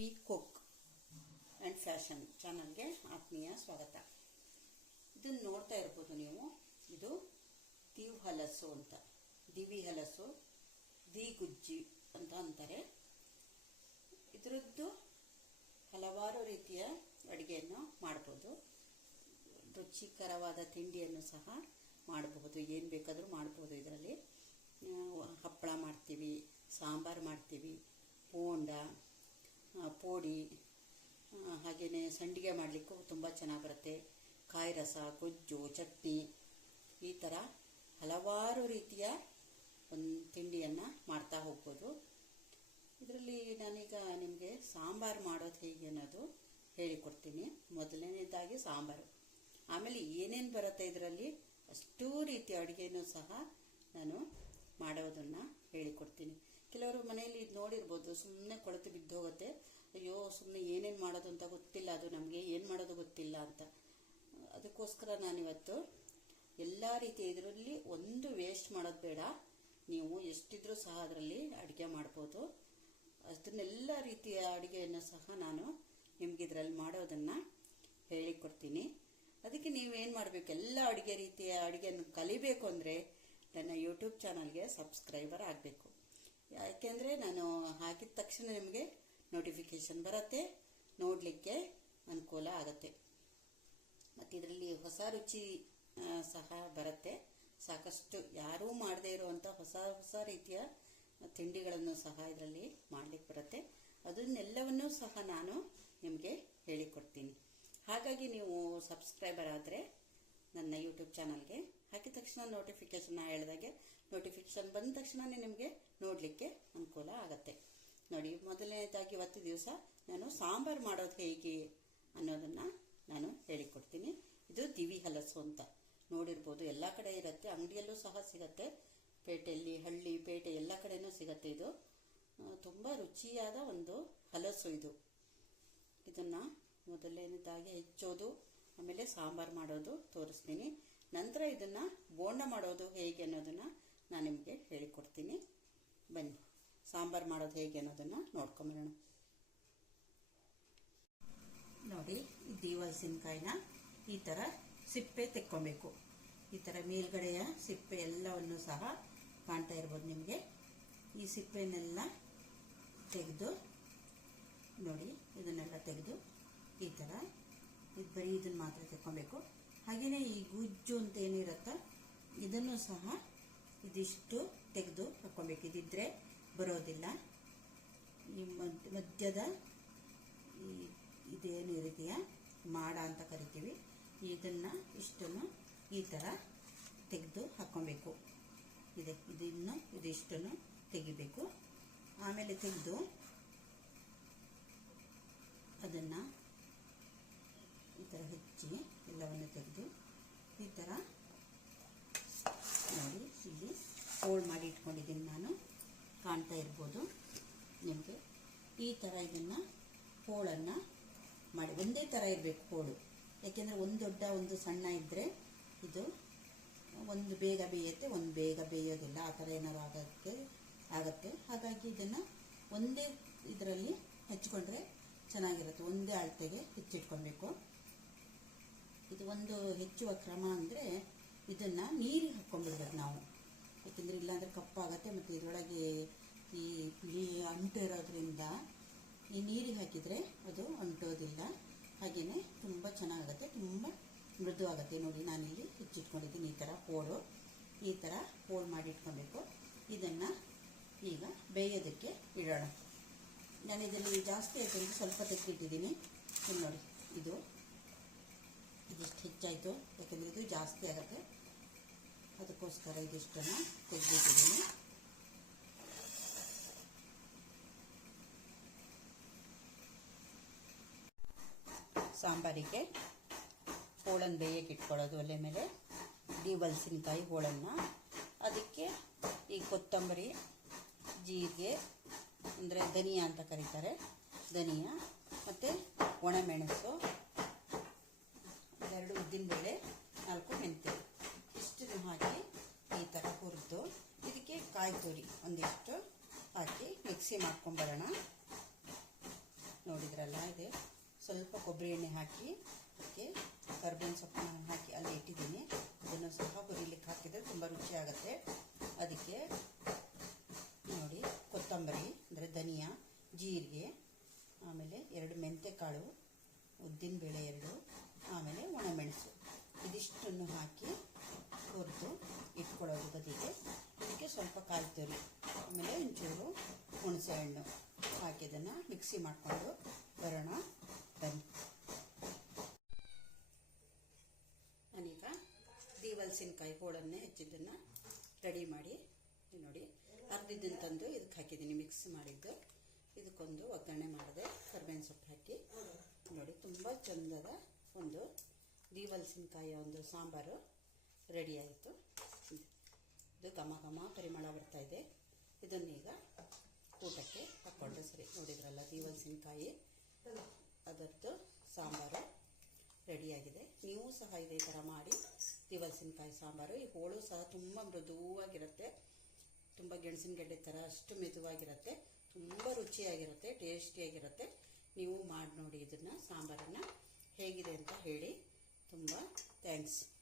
V cook and fashion ಚಾನಲ್ಗೆ ಆತ್ಮೀಯ ಸ್ವಾಗತ. ಇದನ್ನು ನೋಡ್ತಾ ಇರ್ಬೋದು ನೀವು. ಇದು ದಿವ್ ಹಲಸು ಅಂತ. ದಿವಿ ಹಲಸು, ದಿ ಗುಜ್ಜಿ ಅಂತ ಅಂತಾರೆ. ಇದರದ್ದು ಹಲವಾರು ರೀತಿಯ ಅಡುಗೆಯನ್ನು ಮಾಡ್ಬೋದು. ರುಚಿಕರವಾದ ತಿಂಡಿಯನ್ನು ಸಹ ಮಾಡಬಹುದು ಏನು ಬೇಕಾದರೂ ಮಾಡ್ಬೋದು ಇದರಲ್ಲಿ. ಹಪ್ಪಳ ಮಾಡ್ತೀವಿ, ಸಾಂಬಾರು ಮಾಡ್ತೀವಿ, ಬೋಂಡ ಪೋಡಿ ಹಾಗೆಯೇ ಸಂಡಿಗೆ ಮಾಡಲಿಕ್ಕೂ ತುಂಬ ಚೆನ್ನಾಗಿ ಬರುತ್ತೆ. ಕಾಯಿ ರಸ, ಗೊಜ್ಜು, ಚಟ್ನಿ, ಈ ಥರ ಹಲವಾರು ರೀತಿಯ ಒಂದು ತಿಂಡಿಯನ್ನು ಮಾಡ್ತಾ ಹೋಗ್ಬೋದು. ಇದರಲ್ಲಿ ನಾನೀಗ ನಿಮಗೆ ಸಾಂಬಾರು ಮಾಡೋದು ಹೇಗೆ ಅನ್ನೋದು ಹೇಳಿಕೊಡ್ತೀನಿ. ಮೊದಲನೇದಾಗಿ ಸಾಂಬಾರು. ಆಮೇಲೆ ಏನೇನು ಬರುತ್ತೆ ಇದರಲ್ಲಿ ಅಷ್ಟೂ ರೀತಿಯ ಅಡುಗೆನೂ ಸಹ ನಾನು ಮಾಡೋದನ್ನು ಹೇಳಿಕೊಡ್ತೀನಿ. ಕೆಲವರು ಮನೆಯಲ್ಲಿ ಇದು ನೋಡಿರ್ಬೋದು ಸುಮ್ಮನೆ ಕೊಳತು ಬಿದ್ದೋಗುತ್ತೆ. ಅಯ್ಯೋ ಸುಮ್ಮನೆ ಏನೇನು ಮಾಡೋದು ಅಂತ ಗೊತ್ತಿಲ್ಲ, ಅದು ನಮಗೆ ಏನು ಮಾಡೋದು ಗೊತ್ತಿಲ್ಲ ಅಂತ. ಅದಕ್ಕೋಸ್ಕರ ನಾನಿವತ್ತು ಎಲ್ಲ ರೀತಿ ಇದರಲ್ಲಿ ಒಂದು ವೇಸ್ಟ್ ಮಾಡೋದು ಬೇಡ. ನೀವು ಎಷ್ಟಿದ್ರೂ ಸಹ ಅದರಲ್ಲಿ ಅಡುಗೆ ಮಾಡ್ಬೋದು. ಅದನ್ನೆಲ್ಲ ರೀತಿಯ ಅಡುಗೆಯನ್ನು ಸಹ ನಾನು ನಿಮ್ಗೆ ಇದರಲ್ಲಿ ಮಾಡೋದನ್ನು ಹೇಳಿಕೊಡ್ತೀನಿ ಅದಕ್ಕೆ ನೀವೇನು ಮಾಡಬೇಕು? ಎಲ್ಲ ಅಡುಗೆ ರೀತಿಯ ಅಡುಗೆಯನ್ನು ಕಲಿಬೇಕು ಅಂದರೆ ನನ್ನ ಯೂಟ್ಯೂಬ್ ಚಾನಲ್ಗೆ ಸಬ್ಸ್ಕ್ರೈಬರ್ ಆಗಬೇಕು. ಯಾಕೆಂದರೆ ನಾನು ಹಾಕಿದ ತಕ್ಷಣ ನಿಮಗೆ ನೋಟಿಫಿಕೇಷನ್ ಬರುತ್ತೆ, ನೋಡಲಿಕ್ಕೆ ಅನುಕೂಲ ಆಗುತ್ತೆ. ಮತ್ತು ಇದರಲ್ಲಿ ಹೊಸ ರುಚಿ ಸಹ ಬರುತ್ತೆ. ಸಾಕಷ್ಟು ಯಾರೂ ಮಾಡದೇ ಇರುವಂಥ ಹೊಸ ಹೊಸ ರೀತಿಯ ತಿಂಡಿಗಳನ್ನು ಸಹ ಇದರಲ್ಲಿ ಮಾಡಲಿಕ್ಕೆ ಬರುತ್ತೆ. ಅದನ್ನೆಲ್ಲವನ್ನೂ ಸಹ ನಾನು ನಿಮಗೆ ಹೇಳಿಕೊಡ್ತೀನಿ. ಹಾಗಾಗಿ ನೀವು ಸಬ್ಸ್ಕ್ರೈಬರ್ ಆದರೆ ನನ್ನ ಯೂಟ್ಯೂಬ್ ಚಾನಲ್ಗೆ ಹಾಕಿದ ತಕ್ಷಣ ನೋಟಿಫಿಕೇಶನ್ ಹೇಳಿದಾಗೆ ನೋಟಿಫಿಕೇಶನ್ ಬಂದ ತಕ್ಷಣನೇ ನಿಮಗೆ ನೋಡಲಿಕ್ಕೆ ಅನುಕೂಲ ಆಗುತ್ತೆ. ನೋಡಿ, ಮೊದಲನೇದಾಗಿ ಇವತ್ತು ದಿವಸ ನಾನು ಸಾಂಬಾರು ಮಾಡೋದು ಹೇಗೆ ಅನ್ನೋದನ್ನು ನಾನು ಹೇಳಿಕೊಡ್ತೀನಿ. ಇದು ದಿವಿ ಹಲಸು ಅಂತ. ನೋಡಿರ್ಬೋದು, ಎಲ್ಲ ಕಡೆ ಇರುತ್ತೆ. ಅಂಗಡಿಯಲ್ಲೂ ಸಹ ಸಿಗತ್ತೆ. ಪೇಟೆಯಲ್ಲಿ, ಹಳ್ಳಿ, ಪೇಟೆ, ಎಲ್ಲ ಕಡೆನೂ ಸಿಗತ್ತೆ ಇದು. ತುಂಬ ರುಚಿಯಾದ ಒಂದು ಹಲಸು ಇದು. ಇದನ್ನು ಮೊದಲನೇದಾಗಿ ಹೆಚ್ಚೋದು, ಆಮೇಲೆ ಸಾಂಬಾರು ಮಾಡೋದು ತೋರಿಸ್ತೀನಿ. ನಂತರ ಇದನ್ನು ಬೋಂಡ ಮಾಡೋದು ಹೇಗೆ ಅನ್ನೋದನ್ನು ನಾನು ನಿಮಗೆ ಹೇಳಿಕೊಡ್ತೀನಿ. ಬನ್ನಿ. ಸಾಂಬಾರು ಮಾಡೋದು ಹೇಗೆ ಅನ್ನೋದನ್ನು ನೋಡ್ಕೊಂಬರೋಣ. ನೋಡಿ, ಈ ದೀವಲಸಿನಕಾಯಿನ ಈ ಥರ ಸಿಪ್ಪೆ ತೆಕ್ಕೊಬೇಕು. ಈ ಥರ ಮೇಲ್ಗಡೆಯ ಸಿಪ್ಪೆ ಎಲ್ಲವನ್ನು ಸಹ ಕಾಣ್ತಾ ಇರ್ಬೋದು ನಿಮಗೆ. ಈ ಸಿಪ್ಪೆನೆಲ್ಲ ತೆಗೆದು, ನೋಡಿ, ಇದನ್ನೆಲ್ಲ ತೆಗೆದು ಈ ಥರ ಇದು ಬರೀ ಇದನ್ನು ಮಾತ್ರ ತೆಕ್ಕೊಬೇಕು. ಹಾಗೆಯೇ ಈ ಗುಜ್ಜು ಅಂತ ಏನಿರುತ್ತೋ ಇದನ್ನು ಸಹ ಇದಿಷ್ಟು ತೆಗೆದು ಹಾಕ್ಕೊಬೇಕು. ಇದಿದ್ರೆ ಬರೋದಿಲ್ಲ. ಈ ಮಧ್ಯ ಮಧ್ಯದ ಈ ಇದೇನು ರೀತಿಯ ಮಾಡ ಅಂತ ಕರಿತೀವಿ. ಇದನ್ನು ಇಷ್ಟನ್ನು ಈ ಥರ ತೆಗೆದು ಹಾಕ್ಕೊಬೇಕು. ಇದೆ, ಇದನ್ನು, ಇದಿಷ್ಟನ್ನು ತೆಗಿಬೇಕು. ಆಮೇಲೆ ತೆಗೆದು ಅದನ್ನು ಈ ಥರ ಹೆಚ್ಚಿ ಎಲ್ಲವನ್ನು ತೆಗೆದು ಈ ಥರ ನೋಡಿ, ಇಲ್ಲಿ ಫೋಲ್ಡ್ ಮಾಡಿ ಕಾಣ್ತಾ ಇರ್ಬೋದು. ನಿಮಗೆ ಈ ಥರ ಇದನ್ನು ಹೋಳನ್ನು ಮಾಡಿ. ಒಂದೇ ಥರ ಇರಬೇಕು ಹೋಳು. ಯಾಕೆಂದರೆ ಒಂದು ದೊಡ್ಡ, ಒಂದು ಸಣ್ಣ ಇದ್ದರೆ ಇದು ಒಂದು ಬೇಗ ಬೇಯುತ್ತೆ, ಒಂದು ಬೇಗ ಬೇಯೋದಿಲ್ಲ. ಆ ಥರ ಏನಾದ್ರು ಆಗೋಕ್ಕೆ, ಆಗುತ್ತೆ. ಹಾಗಾಗಿ ಇದನ್ನು ಒಂದೇ ಇದರಲ್ಲಿ ಹೆಚ್ಚಿಕೊಂಡ್ರೆ ಚೆನ್ನಾಗಿರುತ್ತೆ. ಒಂದೇ ಅಳತೆಗೆ ಹೆಚ್ಚಿಟ್ಕೊಬೇಕು. ಇದು ಒಂದು ಹೆಚ್ಚುವ ಕ್ರಮ ಅಂದರೆ ಇದನ್ನು ನೀರಿಗೆ ಹಾಕ್ಕೊಂಡ್ಬಿಡ್ಬೇಕು ನಾವು. ಯಾಕೆಂದರೆ ಇಲ್ಲಾಂದರೆ ಕಪ್ಪಾಗತ್ತೆ ಮತ್ತು ಇದರೊಳಗೆ ಈ ಬಿಳಿ ಅಂಟು ಇರೋದ್ರಿಂದ ಈ ನೀರಿಗೆ ಹಾಕಿದರೆ ಅದು ಅಂಟೋದಿಲ್ಲ. ಹಾಗೆಯೇ ತುಂಬ ಚೆನ್ನಾಗುತ್ತೆ, ತುಂಬ ಮೃದುವಾಗುತ್ತೆ. ನೋಡಿ, ನಾನಿಲ್ಲಿ ಹೆಚ್ಚಿಟ್ಕೊಂಡಿದ್ದೀನಿ ಈ ಥರ ಹೋಳು. ಈ ಥರ ಹೋಳು ಮಾಡಿ ಇಟ್ಕೊಬೇಕು ಇದನ್ನು ಈಗ ಬೇಯೋದಕ್ಕೆ ಇಡೋಣ. ನಾನು ಇದರಲ್ಲಿ ಜಾಸ್ತಿ ಆಯ್ತು ಸ್ವಲ್ಪ ತೆಗೆದಿಟ್ಟಿದ್ದೀನಿ. ನೋಡಿ, ಇದು ಇದಿಷ್ಟು ಹೆಚ್ಚಾಯಿತು. ಯಾಕಂದರೆ ಇದು ಜಾಸ್ತಿ ಆಗುತ್ತೆ. ಅದಕ್ಕೋಸ್ಕರ ಇದಿಷ್ಟನ್ನು ತೆಗೆದಿಟ್ಟಿದ್ದೀನಿ. ಸಾಂಬಾರಿಗೆ ಹೋಳನ್ನು ಬೇಯಕ್ಕೆ ಇಟ್ಕೊಳ್ಳೋದು ಒಲೆ ಮೇಲೆ. ದೀವಲ್ಸಿನಕಾಯಿ ಹೋಳನ್ನು. ಅದಕ್ಕೆ ಈ ಕೊತ್ತಂಬರಿ, ಜೀರಿಗೆ, ಅಂದರೆ ಧನಿಯಾ ಅಂತ ಕರೀತಾರೆ. ಧನಿಯಾ ಮತ್ತು ಒಣಮೆಣಸು, ಎರಡು ಉದ್ದಿನಬೇಳೆ, ನಾಲ್ಕು ಮೆಂತ್ಯ. ಇಷ್ಟನ್ನು ಹಾಕಿ ಈ ಥರ ಹುರಿದು ಇದಕ್ಕೆ ಕಾಯಿ ತುರಿ ಒಂದಿಷ್ಟು ಹಾಕಿ ಮಿಕ್ಸಿ ಮಾಡ್ಕೊಂಬರೋಣ ನೋಡಿ ಕೊಬ್ಬರಿ ಎಣ್ಣೆ ಹಾಕಿ, ಅದಕ್ಕೆ ಕರ್ಬೇವಿನ ಸೊಪ್ಪನ್ನು ಹಾಕಿ ಅಲ್ಲಿ ಇಟ್ಟಿದ್ದೀನಿ. ಅದನ್ನು ಸಹ ಹುರಿಲಿಕ್ಕೆ ಹಾಕಿದರೆ ತುಂಬ ರುಚಿಯಾಗುತ್ತೆ ಅದಕ್ಕೆ ನೋಡಿ, ಕೊತ್ತಂಬರಿ, ಅಂದರೆ ಧನಿಯಾ, ಜೀರಿಗೆ, ಆಮೇಲೆ ಎರಡು ಮೆಂತೆಕಾಳು ಉದ್ದಿನಬೇಳೆ ಎರಡು, ಆಮೇಲೆ ಒಣಮೆಣಸು. ಇದಿಷ್ಟನ್ನು ಹಾಕಿ ಹುರಿದು ಇಟ್ಕೊಳ್ಳೋದು ಬದಿಗೆ. ಇದಕ್ಕೆ ಸ್ವಲ್ಪ ಕಾಯಿ ತುರಿ, ಆಮೇಲೆ ಒಂಚೂರು ಹುಣಸೆ ಹಣ್ಣು ಹಾಕಿ ಅದನ್ನು ಮಿಕ್ಸಿ ಮಾಡಿಕೊಂಡು, ಬರೋಣ ಬನ್ನಿ ನಾನೀಗ ದೀವಲ್ಸಿನಕಾಯಿ ಹೋಳನ್ನೇ ಹೆಚ್ಚಿದ್ದನ್ನು ರೆಡಿ ಮಾಡಿ ನೋಡಿ ಅರ್ಧಿದ್ದನ್ನು ತಂದು ಇದಕ್ಕೆ ಹಾಕಿದ್ದೀನಿ ಮಿಕ್ಸ್ ಮಾಡಿದ್ದು. ಇದಕ್ಕೊಂದು ಒಗ್ಗರಣೆ ಮಾಡಿದೆ, ಕರ್ಬೇವಿನ ಸೊಪ್ಪು ಹಾಕಿ. ನೋಡಿ, ತುಂಬ ಚಂದದ ಒಂದು ದೀವಲ್ಸಿನಕಾಯಿಯ ಒಂದು ಸಾಂಬಾರು ರೆಡಿ ಆಯಿತು. ಇದು ಘಮ ಘಮ ಪರಿಮಳ ಬರ್ತಾ ಇದೆ. ಇದನ್ನೀಗ ಊಟಕ್ಕೆ ಹಾಕ್ಕೊಂಡ್ರೆ ಸರಿ. ನೋಡಿದ್ರಲ್ಲ, ದೀವಲ್ಸಿನಕಾಯಿ, ಅದರದ್ದು ಸಾಂಬಾರು ರೆಡಿಯಾಗಿದೆ ನೀವು ಸಹ ಇದೇ ಥರ ಮಾಡಿ ದಿವಲ್ಸಿನಕಾಯಿ ಸಾಂಬಾರು. ಈ ಹೋಳು ಸಹ ತುಂಬ ಮೃದುವಾಗಿರುತ್ತೆ. ತುಂಬ ಗೆಣಸಿನ ಗೆಡ್ಡೆ ಥರ ಅಷ್ಟು ಮೆದುವಾಗಿರುತ್ತೆ. ತುಂಬ ರುಚಿಯಾಗಿರುತ್ತೆ, ಟೇಸ್ಟಿಯಾಗಿರುತ್ತೆ. ನೀವು ಮಾಡಿ ನೋಡಿ ಇದನ್ನು, ಸಾಂಬಾರನ್ನು ಹೇಗಿದೆ ಅಂತ ಹೇಳಿ ತುಂಬ ಥ್ಯಾಂಕ್ಸ್.